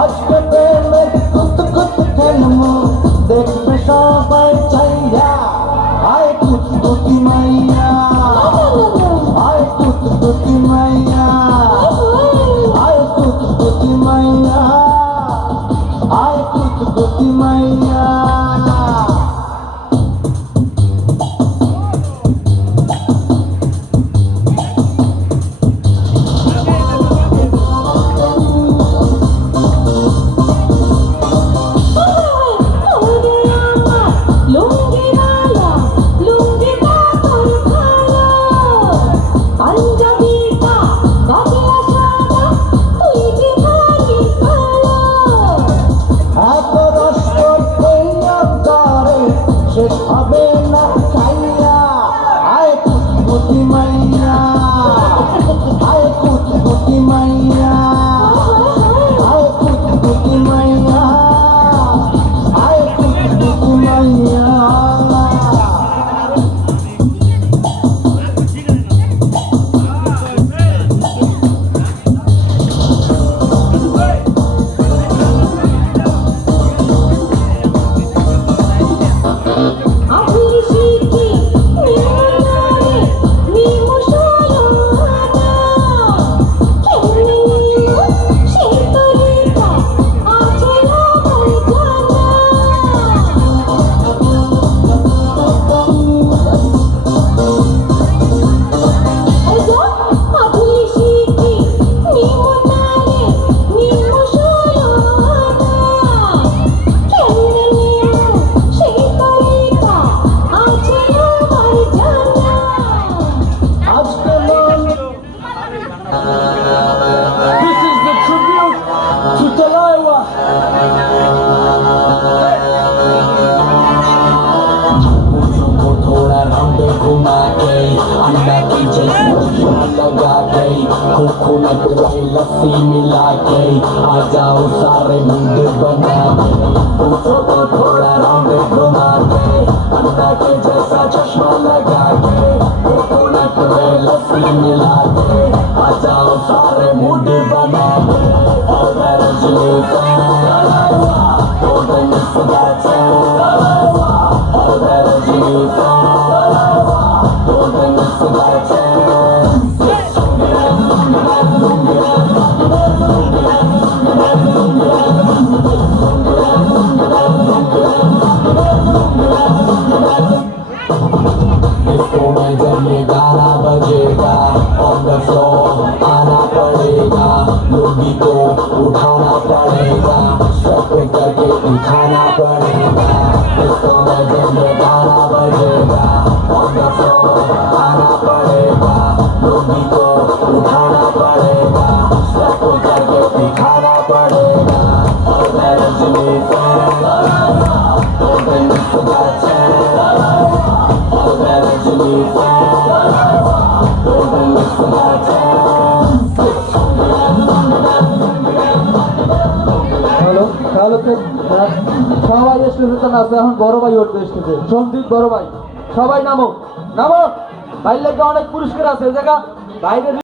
আজকে প্রেমের কুত কুত খেলমু দেখবে সবাই চাইয়া আয় কুত কুতি মাইয়া আয় কুত কুতি মাইয়া আয় কুত কুতি মাইয়া আয় কুত কুতি মাইয়া শেষ হবে না খাইয়া আয় কুতকুতি মাইয়া আয় কুতকুতি মাইয়া আয় কুতকুতি মাইয়া আয় কুতকুতি মাইয়া This is the tribute to Talaiwa. थोड़ा राउंड घुमा के अंडा की जैसी लगा के कोकोनट वाली लस्सी मिला के आ जाओ सारे मुंड बना के थोड़ा राउंड घुमा के अंडा के जैसा चश्मा लगा के कोकोनट वाली लस्सी मिला के आ जाओ सारे मुंड बना के और रजनी जब ये गाना बजेगा ऑन द फ्लोर आना पड़ेगा लोगी को उठाना पड़ेगा सब करके दिखाना पड़ेगा इसको मैं जब ये गाना बजेगा ऑन द फ्लोर आना पड़ेगा लोगी को उठाना पड़ेगा सब करके दिखाना पड़ेगा और मैं रजनी সবাই স্টেশন আছে এখন বড় ভাই উঠবে স্টেজে সন্দীপ বড় ভাই সবাই নামো নামো বাইরে অনেক পুরস্কার আছে জায়গা বাইরে